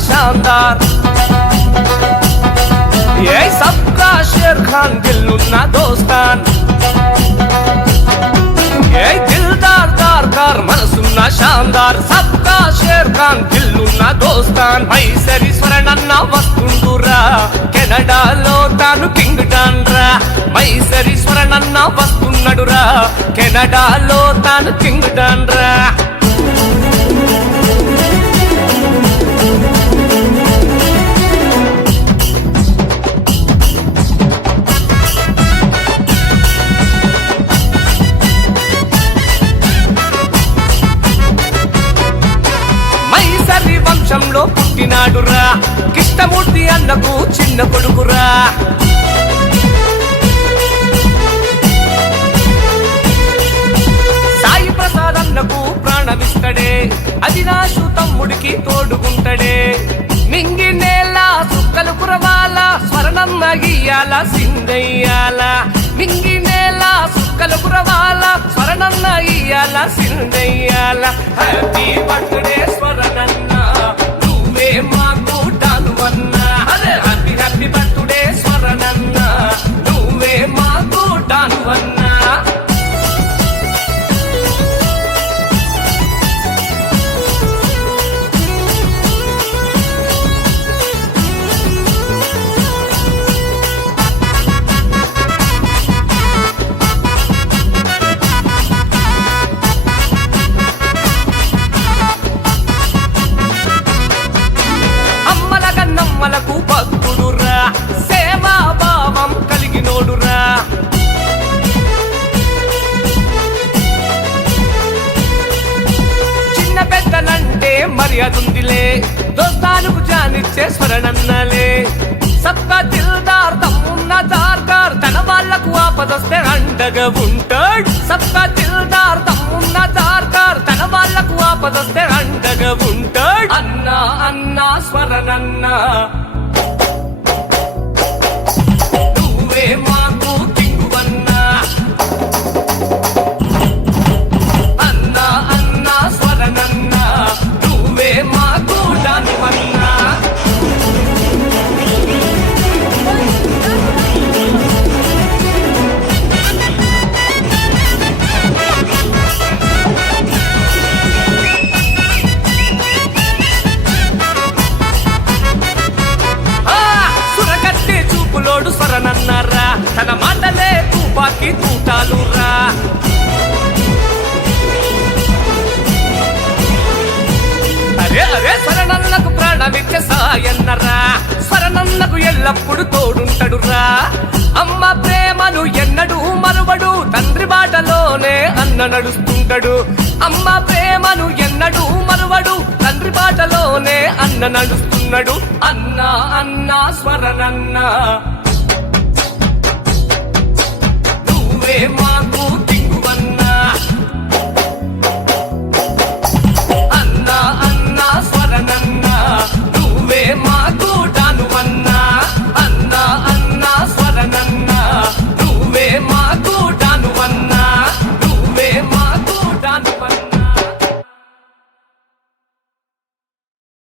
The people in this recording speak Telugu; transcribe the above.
शानदार ये सबका शेर खान दिलुन्ना दोस्तान ये दिलदार दारकार मनसुन्ना शानदार सबका शेर खान दिलुन्ना दोस्तान मैसरी स्वरणन्न वस्तुंडुरा కెనడాలో తాను కింగ్ డాన్ రా మైసరి స్వరణన్న వస్తున్నడురా కెనడాలో తాను కింగ్ డాన్ రా మైసరి వంశంలో పుట్టినాడురా కృష్ణమూర్తి అన్నకు చిన్న కొడుకురా సాయి ప్రసాద్ అన్నకు ప్రాణమిస్తడే అవినాషు తమ్ముడికి తోడుకుంటడే మింగి నేల సుక్కలు కురవాల స్వర్ణన్న గీయాల సిందయ్యాల మింగి నేల సుక్కలు కురవాల స్వర్ణన్న గీయాల సిందయ్యాల హ్యాపీ బర్త్డే స్వర్ణన్న నువ్వే మాకు డానువన్నా అదే హ్యాపీ హ్యాపీ బర్త్డే స్వర్ణన్న నువ్వే మాకు డానువన్నా నమ్మలకు భక్తుడురా సేవా భావం కలిగినోడురా చిన్న పెద్దలంటే మర్యాదుందిలే దోస్తానుకు జానిచ్చే స్వరణన్నలే సబ్కా దిల్దార్ తమ్మున్న దార్గార్ తన వాళ్లకు ఆపదొస్తే అండగా ఉంటాడు సబ్కా దిల్దార్ తమ్మున్న దార్గార్ తన వాళ్లకు ఆపదొస్తే అండగా ఉంటాడు అన్నా అన్నా స్వరణన్న నువ్వే మాకు కింగువన్నా అన్నా అన్నా స్వరణన్న నువ్వే మాకు డానువన్నా స్వరణన్నారా తన మాటలే తుపాకి తూటాలురా అరే అరే స్వరణన్నకు ప్రాణమిచ్చే సాయన్నరా స్వరణన్నకు ఎల్లప్పుడు తోడుంటడురా అమ్మ ప్రేమను ఎన్నడూ మరువడు తండ్రి బాటలోనే అన్న నడుస్తుంటాడు అమ్మ ప్రేమను ఎన్నడూ మరువడు తండ్రి బాటలోనే అన్న నడుస్తున్నాడు అన్నా అన్నా స్వరణన్న నువ్వే